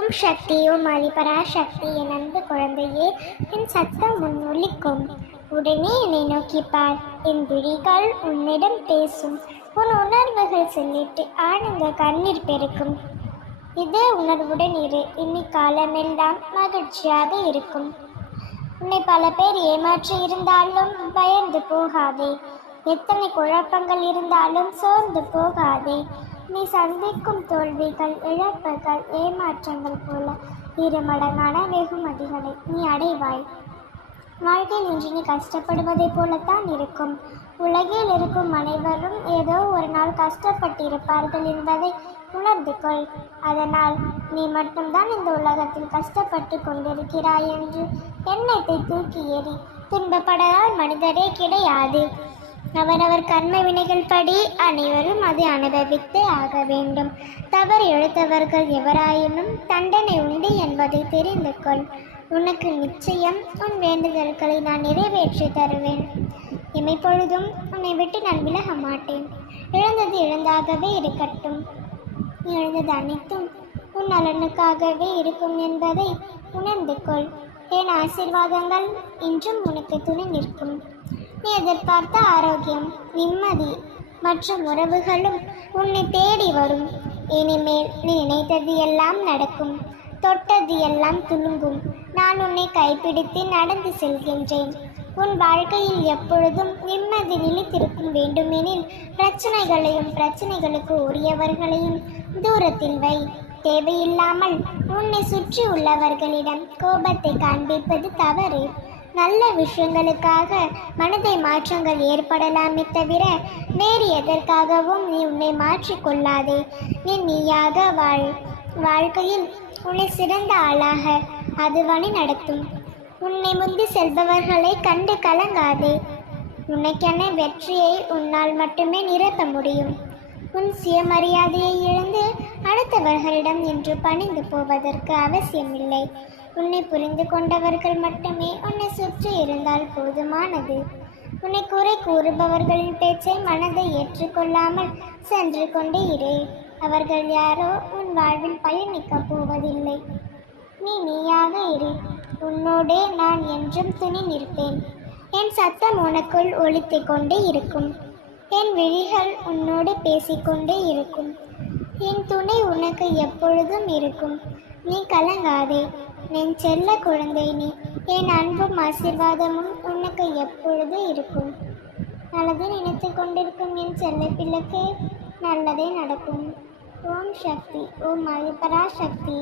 ஓம் சக்தி, ஓம் ஆதிபராசக்தி. என் அன்பு குழந்தையே, என் சத்தம் உன் ஒலிக்கும். உடனே என்னை நோக்கி பார். என் விழிகள் உன்னிடம் பேசும். உன் உணர்வுகள் சொல்லிட்டு ஆனந்த கண்ணீர் பெருக்கும். இதே உணர்வுடன் இரு. இனி காலமெல்லாம் மகிழ்ச்சியாக இருக்கும். உன்னை பல பேர் ஏமாற்றி இருந்தாலும் பயந்து போகாதே. எத்தனை குழப்பங்கள் இருந்தாலும் சோர்ந்து போகாதே. நீ சந்திக்கும் தோல்விகள், இழப்புகள், ஏமாற்றங்கள் போல 2 மடங்கான வெகுமதிகளை நீ அடைவாய். வாழ்க்கையில் இன்று நீ கஷ்டப்படுவதை போலத்தான் இருக்கும். உலகில் இருக்கும் அனைவரும் ஏதோ ஒரு நாள் கஷ்டப்பட்டிருப்பார்கள் என்பதை உணர்ந்து கொள். அதனால் நீ மட்டும்தான் இந்த உலகத்தில் கஷ்டப்பட்டு கொண்டிருக்கிறாய் என்று எண்ணத்தை தூக்கி எறி. துன்பப்படாத மனிதரே கிடையாது. அவரவர் கர்ம வினைகள் படி அனைவரும் அதை அனுபவித்தே ஆக வேண்டும். தவறு எழுத்தவர்கள் எவராயினும் தண்டனை உண்டு என்பதை தெரிந்து கொள். உனக்கு நிச்சயம் உன் வேண்டுதல்களை நான் நிறைவேற்றி தருவேன். இமைப்பொழுதும் உன்னை விட்டு நான் விலக மாட்டேன். இழந்தது இழந்தாகவே இருக்கட்டும். இழந்தது அனைத்தும் உன் நலனுக்காகவே இருக்கும் என்பதை உணர்ந்து கொள். என் ஆசீர்வாதங்கள் இன்றும் உனக்கு துணை நிற்கும். நீ எதிர்பார்த்த ஆரோக்கியம், நிம்மதி மற்றும் உறவுகளும் உன்னை தேடி வரும். இனிமேல் நீ நினைத்தது எல்லாம் நடக்கும். தொட்டது எல்லாம் துணுங்கும். நான் உன்னை கைப்பிடித்து நடந்து செல்கின்றேன். உன் வாழ்க்கையில் எப்பொழுதும் நிம்மதி நிலைத்திருக்கும் வேண்டுமெனில் பிரச்சனைகளுக்கு உரியவர்களையும் தூரத்தில் வை. தேவையில்லாமல் உன்னை சுற்றி உள்ளவர்களிடம் கோபத்தை காண்பிப்பது தவறு. நல்ல விஷயங்களுக்காக மனதை மாற்றங்கள் ஏற்படலாமே தவிர வேறு எதற்காகவும் நீ உன்னை மாற்றிக்கொள்ளாதே. நீ நீயாக வாழ். வாழ்க்கையில் உன்னை சிறந்த ஆளாக அது வழி நடத்தும். உன்னை முந்தி செல்பவர்களை கண்டு கலங்காதே. உனக்கென வெற்றியை உன்னால் மட்டுமே நிரப்ப முடியும். உன் சுயமரியாதையை இழந்து அடுத்தவர்களிடம் என்று பணிந்து போவதற்கு அவசியமில்லை. உன்னை புரிந்து கொண்டவர்கள் மட்டுமே உன்னை சுற்றி இருந்தால் போதுமானது. உன்னை குறை கூறுபவர்களின் பேச்சை மனதை ஏற்றுக்கொள்ளாமல் சென்று கொண்டே இரு. அவர்கள் யாரோ உன் வாழ்வில் பயணிக்கப் போவதில்லை. நீ நீயாக இரு. உன்னோடே நான் என்றும் துணை நிற்பேன். என் சத்தம் உனக்குள் ஒலித்து கொண்டே இருக்கும். என் விழிகள் உன்னோடு பேசிக்கொண்டே இருக்கும். என் துணை உனக்கு எப்பொழுதும் இருக்கும். நீ கலங்காதே. என் செல்ல குழந்தை நீ. என் அன்பும் ஆசீர்வாதமும் உனக்கு எப்பொழுது இருக்கும். நல்லதை நினைத்து கொண்டிருக்கும் என் செல்ல பிள்ளைக்கு நல்லதே நடக்கும். ஓம் சக்தி, ஓம் ஆதிபராசக்தி.